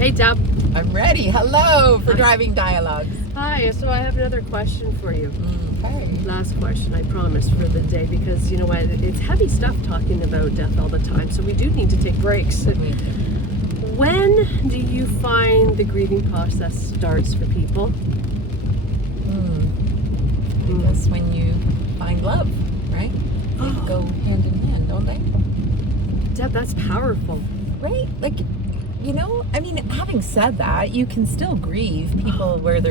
Hey, Deb. I'm ready. Hello for Driving Dialogues. Hi. So I have another question for you. Okay. Last question, I promise, for the day, because you know what? It's heavy stuff talking about death all the time, so we do need to take breaks. When do you find the grieving process starts for people? I guess when you find love, right? They go hand in hand, don't they? Deb, that's powerful. Right? Like, you know, I mean, having said that, you can still grieve people where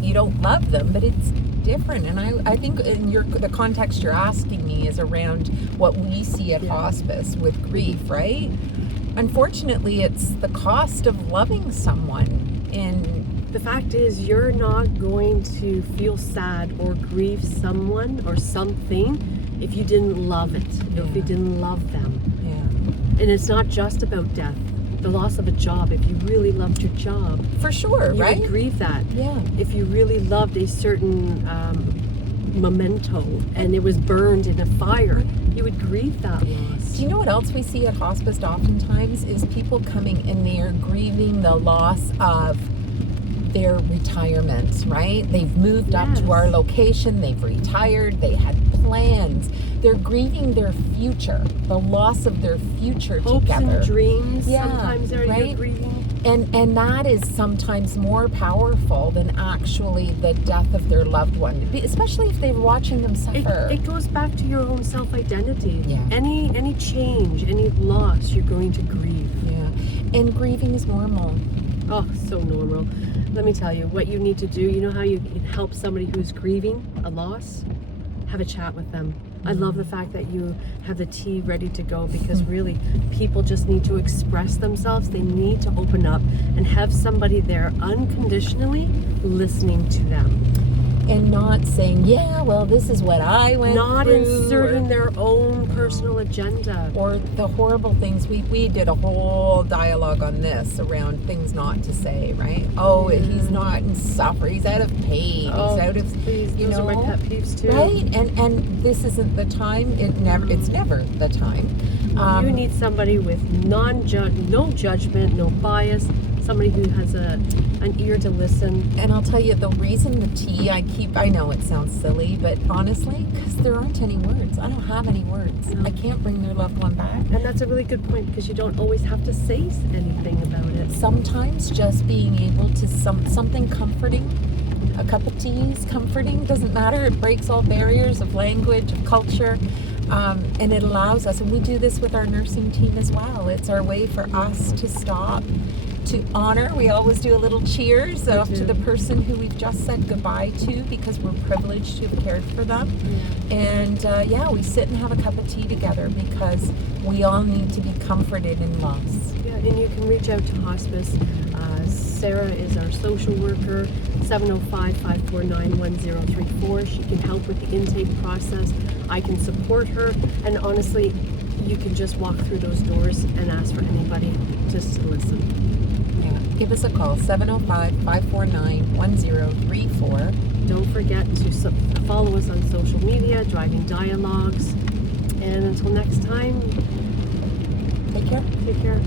you don't love them, but it's different. And I think in the context you're asking me is around what we see at hospice with grief, right? Unfortunately, it's the cost of loving someone. And the fact is, you're not going to feel sad or grieve someone or something if you didn't love it, or if you didn't love them. Yeah. And it's not just about death. The loss of a job, if you really loved your job. For sure, you right? would grieve that. Yeah. If you really loved a certain memento and it was burned in a fire, you would grieve that loss. Do you know what else we see at hospice oftentimes is people coming and they're grieving the loss of their retirement, right? They've moved up to our location, they've retired, they had plans. They're grieving their future, the loss of their future Hopes together. And dreams, sometimes they're grieving. And that is sometimes more powerful than actually the death of their loved one, especially if they're watching them suffer. It goes back to your own self-identity. Yeah. Any change, any loss, you're going to grieve. Yeah. And grieving is normal. Oh, so normal. Let me tell you, what you need to do, you know how you can help somebody who's grieving a loss? Have a chat with them. I love the fact that you have the tea ready to go, because really people just need to express themselves. They need to open up and have somebody there unconditionally listening to them. And not saying, yeah, well, this is what I went through. Not inserting their own personal agenda. Or the horrible things. We did a whole dialogue on this around things not to say, right? Oh, he's not in suffering. He's out of pain. He's out of, please, those are my pet peeves too. Right? And this isn't the time. It's never the time. You need somebody with no judgment, no bias, somebody who has an ear to listen. And I'll tell you, the reason the tea I know it sounds silly, but honestly, because there aren't any words. I don't have any words. No. I can't bring their loved one back. And that's a really good point, because you don't always have to say anything about it. Sometimes just being able to something comforting, a cup of tea is comforting, doesn't matter. It breaks all barriers of language, of culture. And it allows us, and we do this with our nursing team as well. It's our way for us to stop, to honor. We always do a little cheers to the person who we've just said goodbye to, because we're privileged to have cared for them. And we sit and have a cup of tea together, because we all need to be comforted in loss. Yeah, and you can reach out to hospice. Sarah is our social worker, 705-549-1034. She can help with the intake process. I can support her, and honestly, you can just walk through those doors and ask for anybody just to listen. Yeah, give us a call, 705-549-1034. Don't forget to follow us on social media, Driving Dialogues. And until next time, Take care. Take care.